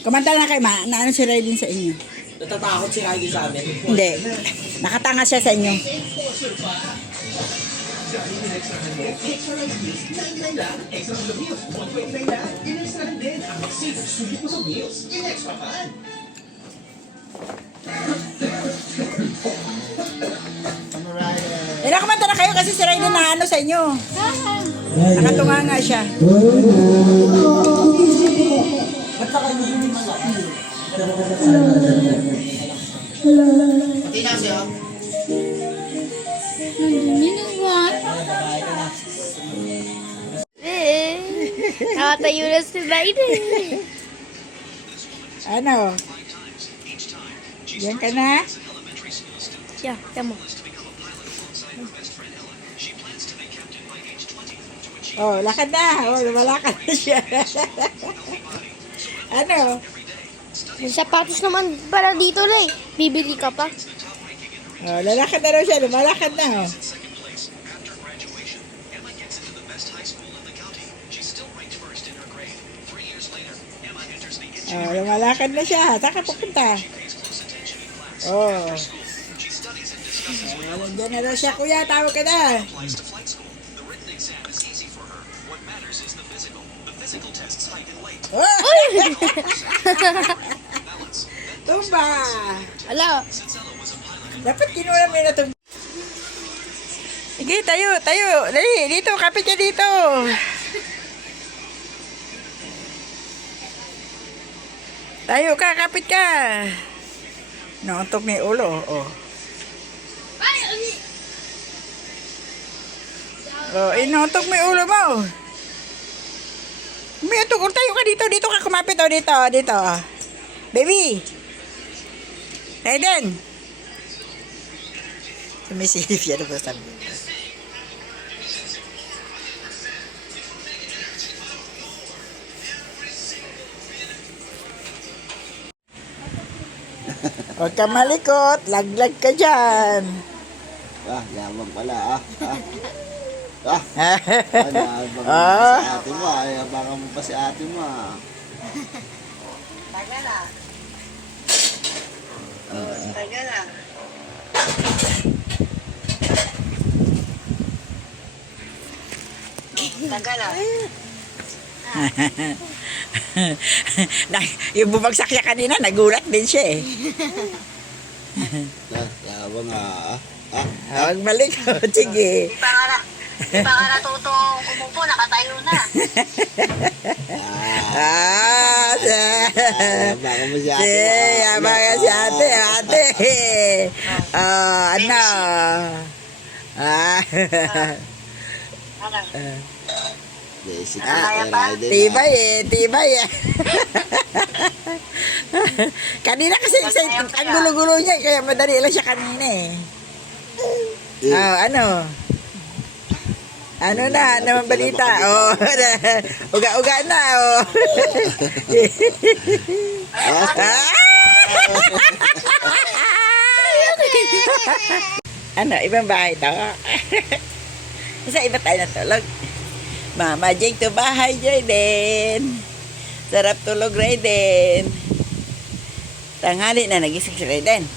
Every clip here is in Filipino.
Kumanta na kayo, ma. Naano si Raiden sa inyo? Natatakot si Heidi sa amin. Hindi. Nakatanga siya sa inyo. Eh, nakumanta na kayo kasi si Raiden na ano sa inyo. Nakatunga nga siya. Pati na siya. Nakatayo na si Biden. Ano? Yan ka na? Yeah, tama. Oh, lakad na. Oh, lumalakad na siya. Ano? May sapatos naman para dito na eh. Bibili ka pa. Oh, lalakad na raw siya. Lumalakad na. Oh. Oh, lumalakad na siya. Saan ka pupunta? Oh. Nandiyan na raw siya, kuya. Tawag ka na. Oh! Tumba! Ala, Dapat kinuha mo na tumba. Sige, tayo. Dali, dito. Kapit ka dito. Tayo ka, kapit ka. Nauntok ni ulo. Oh. Oh, inutok mo yung ulo mo. May utok, tayo ka dito. Dito ka kumapit. Oh, dito. Baby. Raiden. Sumisilip yan. Ano ba sabi? Huwag ka malikot. Laglag ka dyan. Yabang pala yabang mo Ah. pa si ate mo yabangan mo pa si ate mo Tagal na. Tagal na. Tagal na. Yung bumagsak niya kanina, nagulat din siya eh. Yabang Huwag malikot, sige. Di pa nga natutong umupo, nakatayo na. yabangan mo si ate Yaman ka si ate. Ano? Ano? Basic Kaya pa? Tibay eh. Kanina kasi ang gulo-gulo niya, kaya madali lang siya kanina eh. Ano? Ano na? Ano ang balita? Oh, uga-uga na. Oh. Ano? Ibang bahay to? Sa iba tayo natulog. Mama Jake to bahay, Raiden. Sarap tulog, Raiden. Tanghali na nagising si Raiden.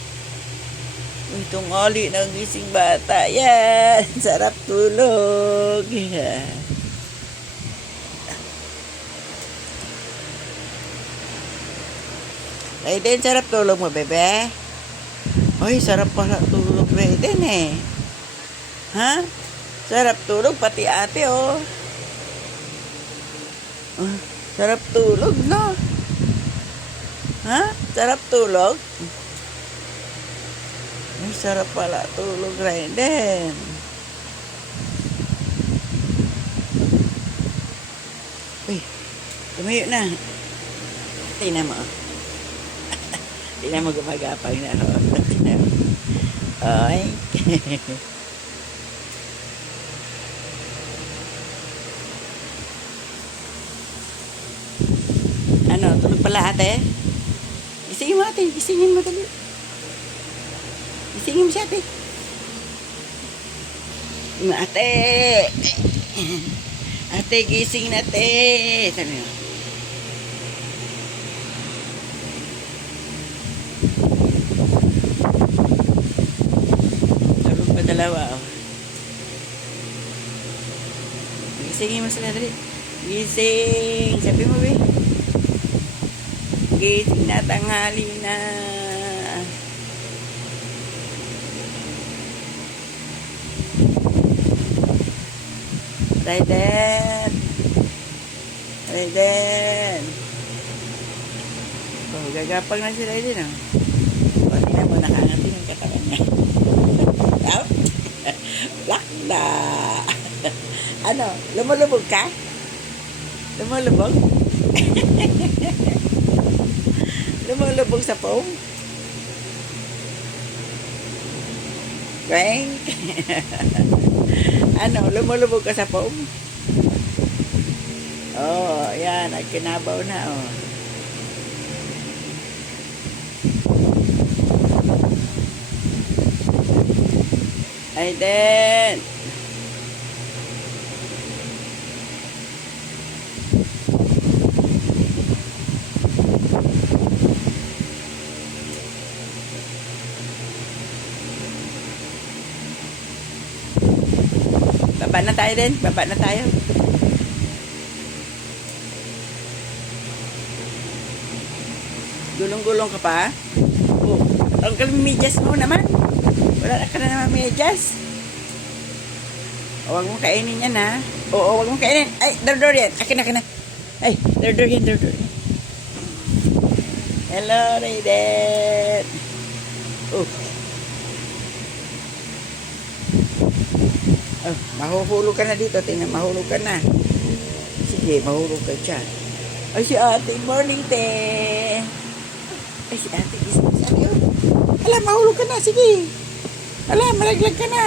Uy, tungali nagising bata. Yan. Sarap tulog. Raiden, sarap tulog mo, bebe. Uy, sarap pala tulog, Raiden eh. Ha? Sarap tulog, pati ate, oh. Sarap tulog, no? Ha? Sarap tulog? Ay, sarap pala tulog, Raiden. Uy, tumayo na. Tingnan mo. Tingnan mo gumagapang na. Tingnan mo. Ay. Ano, tulog pala ate? Gisingin mo ate, gisingin mo dali. Gisingin mo siya ate. Ate! Ate, gising na ate! Sabi mo. Tulog pa dalawa, oh. Gisingin mo sila dali. Gising! Sabi mo, be. Gising na, tanghali na. Raiden! Raiden! Oh, gagapag na si Raiden, oh. O, tingnan mo, nakangating ang katawan niya. Out! Lakda! Ano, lumulubog ka? Lumulubog? Lumulubog sa foam? Frank? Ano, lumulubog ka sa foam? Oh, yan, nagkinabaw na, oh. Aiden! Baba na tayo din. Baba na tayo. Gulong-gulong ka pa? Oh, ang medyas mo naman. Wala na ka na naman medyas. O, huwag mong kainin yan, ha? Oo, huwag mong kainin. Ay, dardor yan. Akin na. Ay, dardor yan. Hello, Raiden. Oh. Oh, mahuhulog ka na dito. Tingnan, mahulog ka na. Sige, mahulog ka dyan. Ay, si ate. Morning, te. Ay, si ate. Gising. Ala, mahulog ka na. Sige. Ala, malaglag ka na.